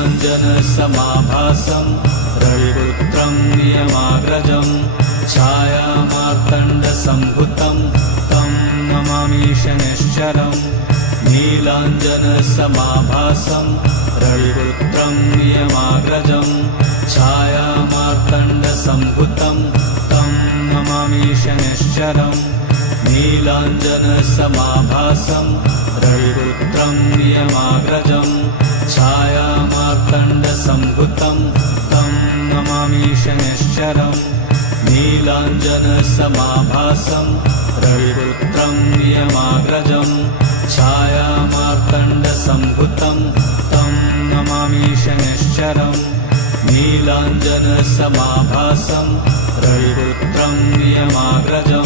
नीलाञ्जनसमाभासं रविपुत्रं नियमाग्रजं छायामार्तण्डसम्भुतं तं नमामि शनैश्चरम् नीलाञ्जनसमाभासं रविपुत्रं नियमाग्रजं छायामार्तण्डसम्भुतं तं नमामि शनैश्चरम् नीलाञ्जनसमाभासं रविपुत्रं नियमाग्रजं छायामार्तण्डसम्भुतं तं नमामि शनैश्चरम् नीलाञ्जनसमाभासं रविपुत्रं नियमाग्रजं छायामार्तण्डसम्भुतं तं नमामि शनैश्चरम् नीलाञ्जनसमाभासं रविपुत्रं नियमाग्रजं